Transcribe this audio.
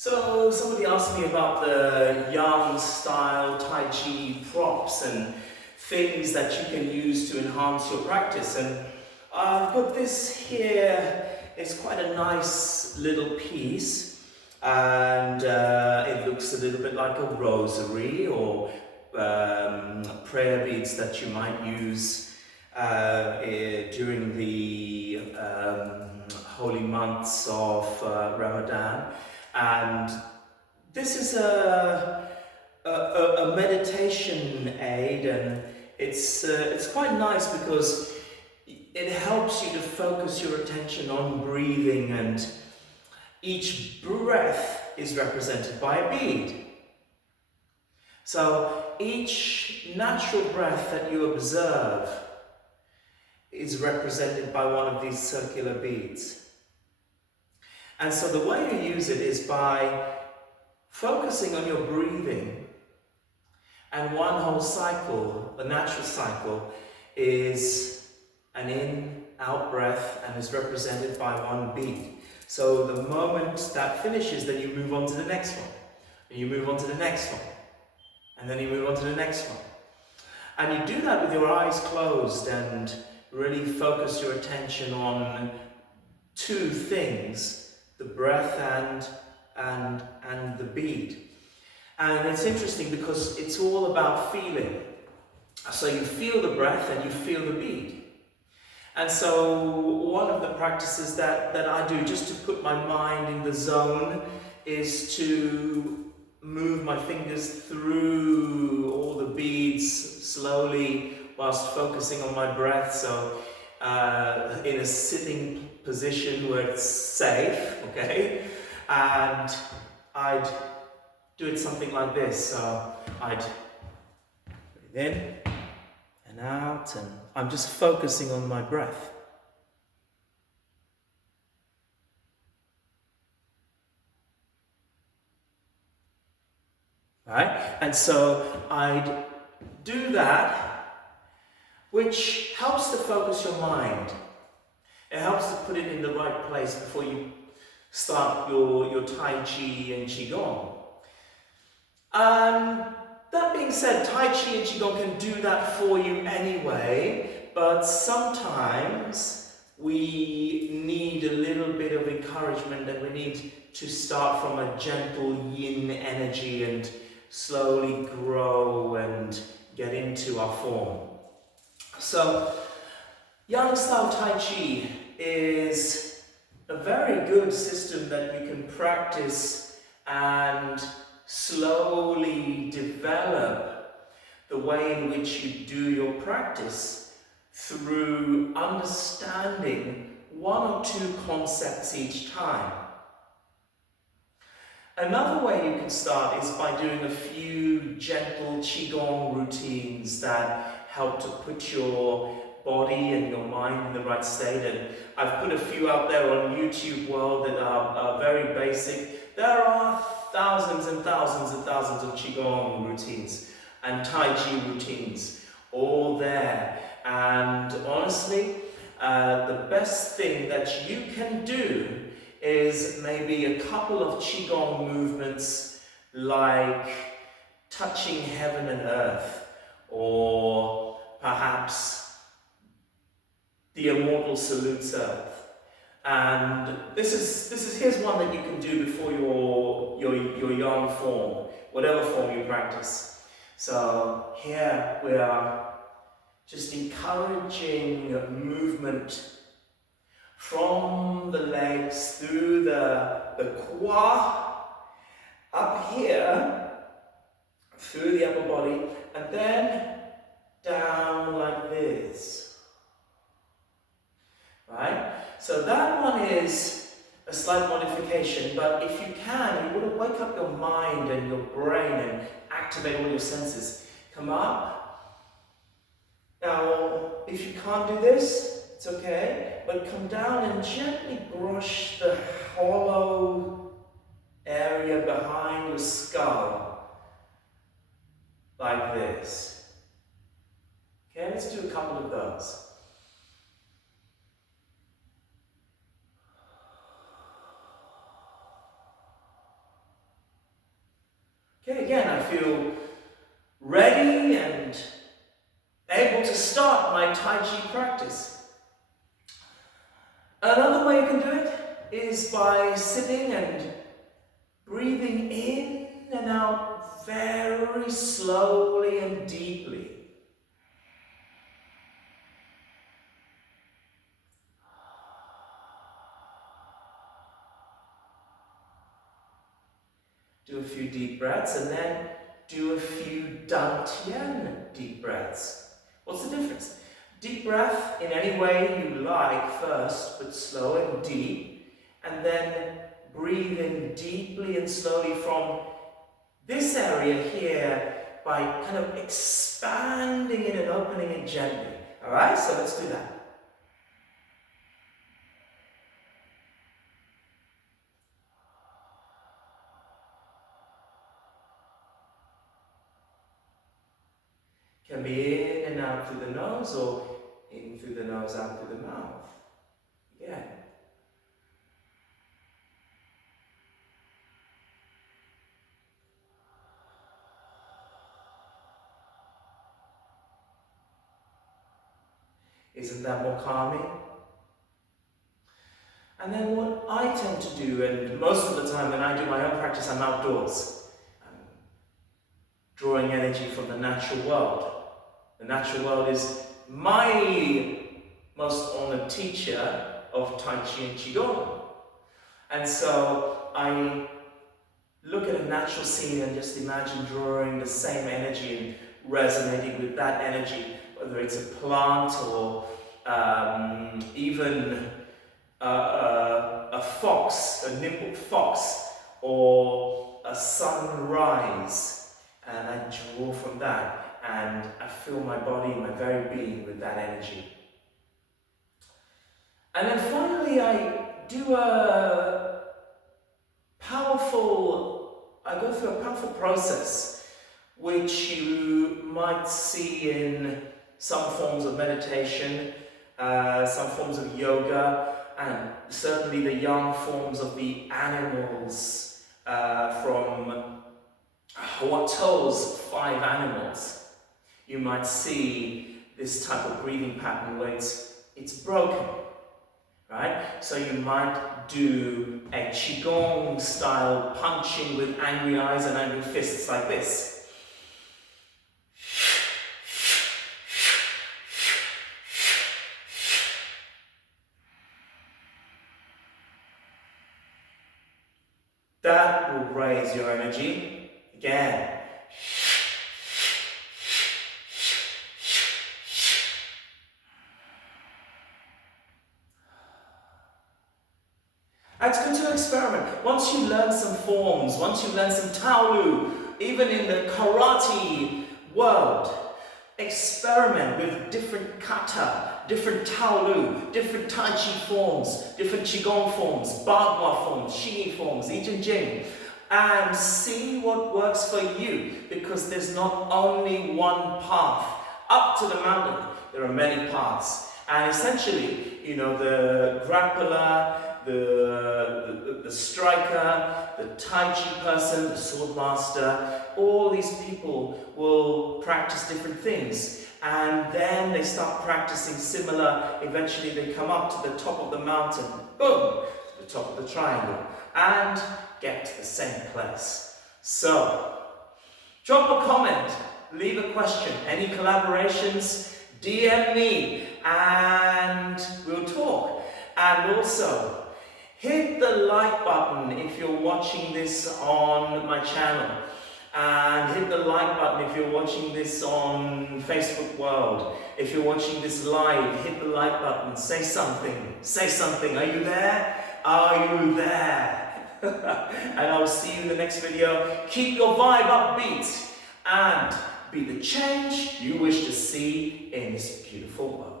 So somebody asked me about the Yang style Tai Chi props and things that you can use to enhance your practice. And I've got this here. It's quite a nice little piece, and it looks a little bit like a rosary or prayer beads that you might use during the holy months of Ramadan. And this is a meditation aid, and it's quite nice because it helps you to focus your attention on breathing, and each breath is represented by a bead. So each natural breath that you observe is represented by one of these circular beads. And so the way you use it is by focusing on your breathing, and one whole cycle, the natural cycle, is an in-out breath and is represented by one bead. So the moment that finishes, then you move on to the next one, and you move on to the next one, and then you move on to the next one. And you do that with your eyes closed and really focus your attention on two things: the breath and the bead. And it's interesting because it's all about feeling. So you feel the breath and you feel the bead. And so one of the practices that I do just to put my mind in the zone is to move my fingers through all the beads slowly whilst focusing on my breath. So in a sitting position where it's safe, okay? And I'd do it something like this. So I'd breathe in and out, and I'm just focusing on my breath. Right? And so I'd do that, which helps to focus your mind. It helps to put it in the right place before you start your Tai Chi and qigong. That being said, Tai Chi and qigong can do that for you anyway, but sometimes we need a little bit of encouragement, and we need to start from a gentle yin energy and slowly grow and get into our form. So Yang style Tai Chi is a very good system that you can practice and slowly develop the way in which you do your practice through understanding one or two concepts each time. Another way you can start is by doing a few gentle qigong routines that help to put your body and your mind in the right state. And I've put a few out there on YouTube World that are very basic. There are thousands and thousands and thousands of qigong routines and Tai Chi routines all there. And honestly, the best thing that you can do is maybe a couple of qigong movements like touching heaven and earth, or perhaps the immortal salutes earth. And here's one that you can do before your yang form, whatever form you practice. So here we are just encouraging movement from the legs through the qua, up here, through the upper body, and then down like this. Right? So that one is a slight modification, but if you can, you want to wake up your mind and your brain and activate all your senses. Come up. Now, if you can't do this, it's okay, but come down and gently brush the hollow area behind your skull, like this. Okay, let's do a couple of those. Okay, again, I feel ready and able to start my Tai Chi practice. Another way you can do it is by sitting and breathing in and out very slowly and deeply. Do a few deep breaths and then do a few Dantian deep breaths. What's the difference? Deep breath in any way you like first, but slow and deep, and then breathe in deeply and slowly from this area here by kind of expanding it and opening it gently. Alright, so let's do that. Can be in and out through the nose, or in through the nose, out through the mouth. Again. Isn't that more calming? And then what I tend to do, and most of the time when I do my own practice, I'm outdoors. I'm drawing energy from the natural world. The natural world is my most honored teacher of Tai Chi and qigong. And so I look at a natural scene and just imagine drawing the same energy and resonating with that energy, whether it's a plant or even a fox, a nimble fox, or a sunrise, and I draw from that. And I fill my body, my very being with that energy. And then finally I go through a powerful process which you might see in some forms of meditation, some forms of yoga, and certainly the young forms of the animals from Watteau's 5 animals. You might see this type of breathing pattern where it's broken, right? So you might do a qigong style punching with angry eyes and angry fists like this. That will raise your energy. Again. It's good to experiment. Once you learn some forms, once you learn some Taolu, even in the karate world, experiment with different kata, different Taolu, different Tai Chi forms, different qigong forms, Bagua forms, Xi forms, I Ching Jing, and see what works for you, because there's not only one path. Up to the mountain, there are many paths. And essentially, you know, the grappler, the striker, the Tai Chi person, the sword master, all these people will practice different things, and then they start practicing similar. Eventually they come up to the top of the mountain, boom, to the top of the triangle, and get to the same place. So, drop a comment, leave a question, any collaborations, DM me, and we'll talk. And also, hit the like button if you're watching this on my channel. And hit the like button if you're watching this on Facebook World. If you're watching this live, hit the like button. Say something. Say something. Are you there? Are you there? And I'll see you in the next video. Keep your vibe upbeat and be the change you wish to see in this beautiful world.